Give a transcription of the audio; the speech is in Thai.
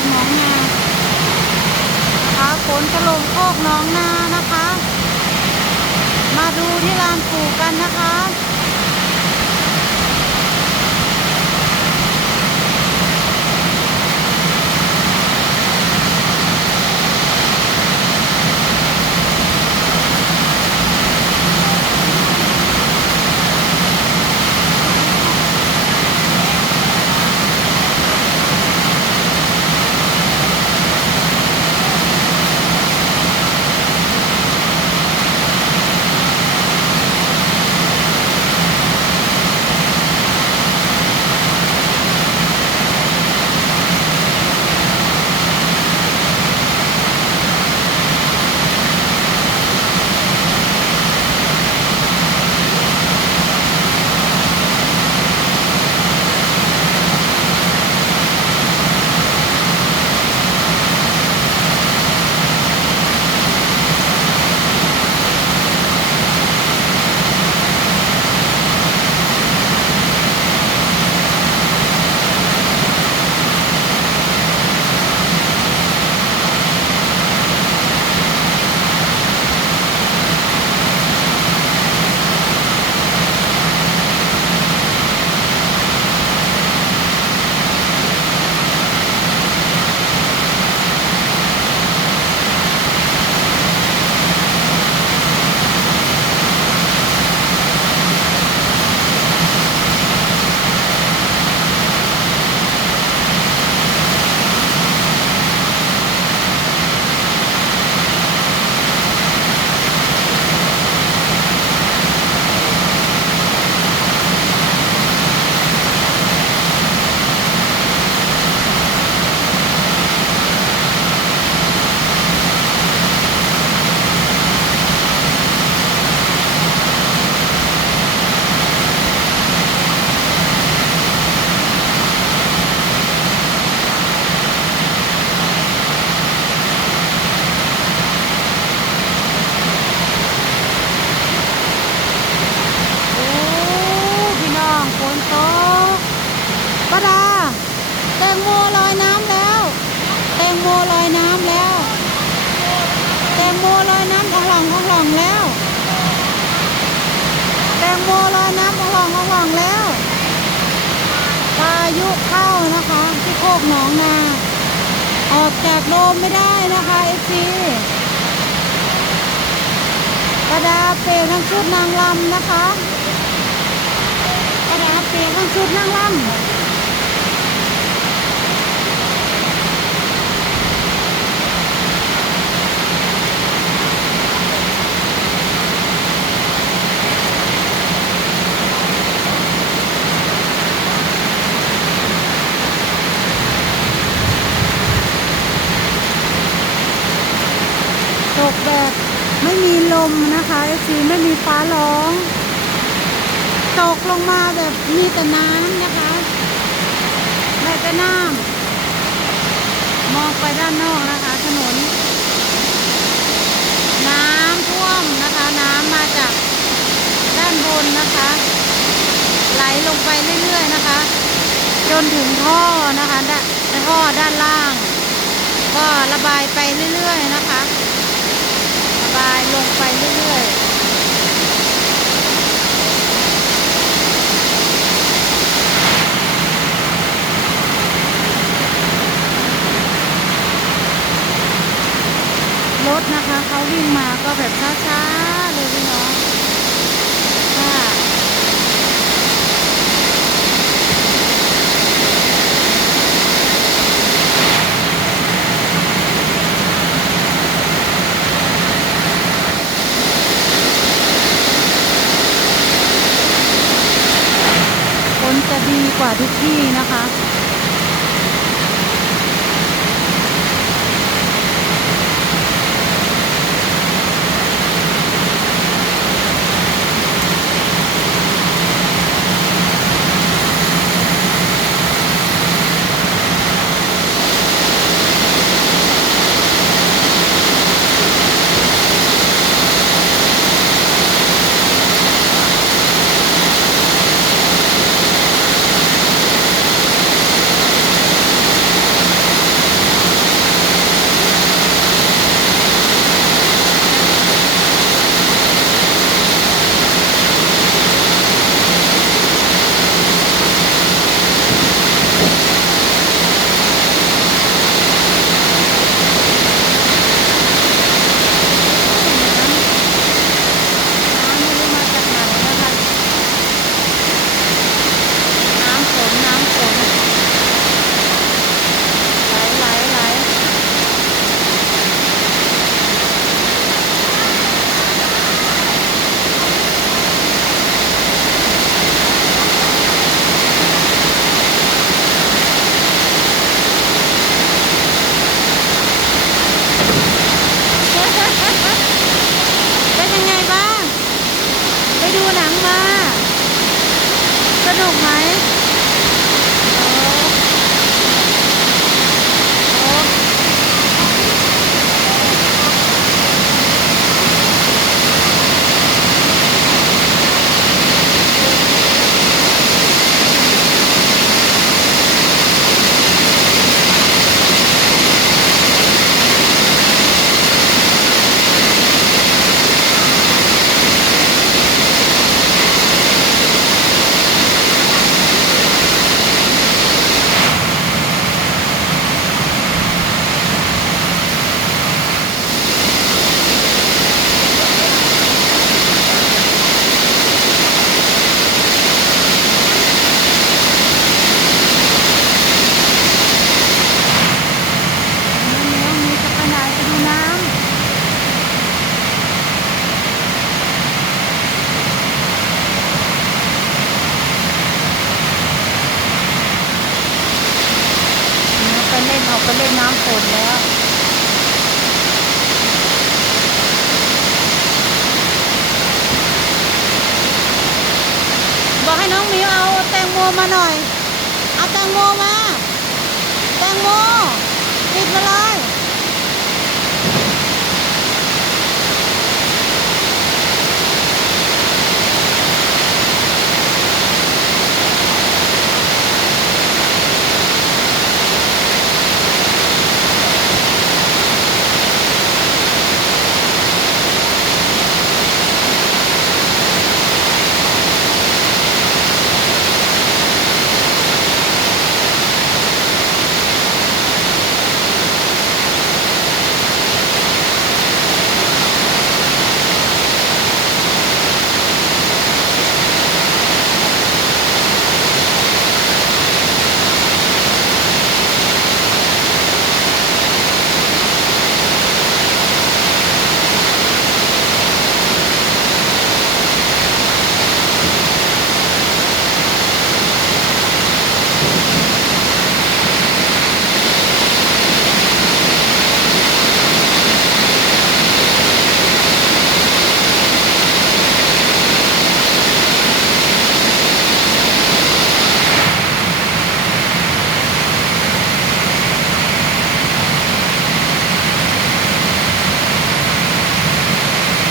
กหนองนานะคะฝนถล่มโคกหนองนานะคะ มาดูที่ลานปลูกกันนะคะป้าดาแตงโมลอยน้ำแล้วแตงโมลอยน้ำแล้วแตงโมลอยน้ำของหล่องแล้วแตงโมลอยน้ำของหล่องแล้วพายุเข้านะคะที่โคกหนองนาออกจากโดมไม่ได้นะคะFCป้าดาเปย์ทั้งชุดนางรำนะคะป้าดาเปย์ทั้งชุดนางรำตกแบบไม่มีลมนะคะไม่มีฟ้าร้องตกลงมาแบบมีแต่น้ำนะคะไม่แต่น้ำมองไปด้านนอกนะคะถนนน้ำท่วมนะคะน้ำมาจากด้านบนนะคะไหลลงไปเรื่อยๆนะคะจนถึงท่อนะคะท่อด้านล่างก็ระบายไปเรื่อยๆนะคะระบายลงไปเรื่อยๆรถนะคะเขาวิ่งมาก็แบบช้าๆเลยพี่น้องค่ะฝนจะดีกว่าทุกที่นะคะ ฝ สนุกไหมโอ้มีจะไปไหนไปดูน้ำไปเล่นออกไปเล่นน้ำฝนแล้วบอกให้น้องหมิวเอาแตงโมมาหน่อยเอาแตงโมมาแตงโมปิดมาเลย